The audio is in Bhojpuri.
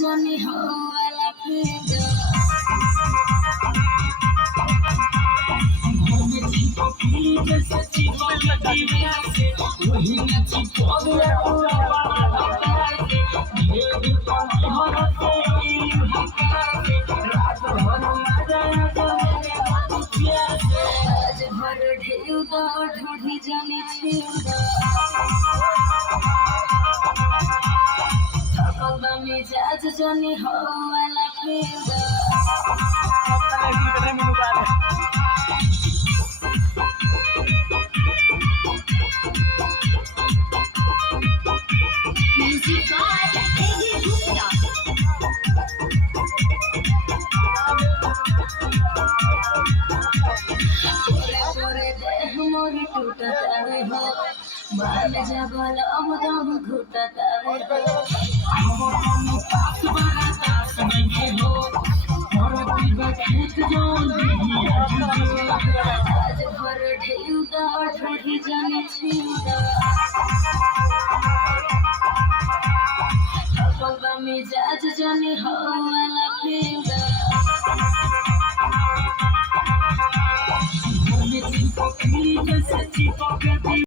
Johnny Ho, I love you. ढूंढी जानी थकल मिजाज जानी हो वाला Music by Eddie Gupta. मोरी टूटा तारे हो मान जबल अमदम घुटा तारे हो पास बड़ा तास नहीं हो और पीबा खेत जान आज भर ढेउदा ढूंढी जाने छिउदा थकल मिजाज जाने हो वाला फिउदा Sexy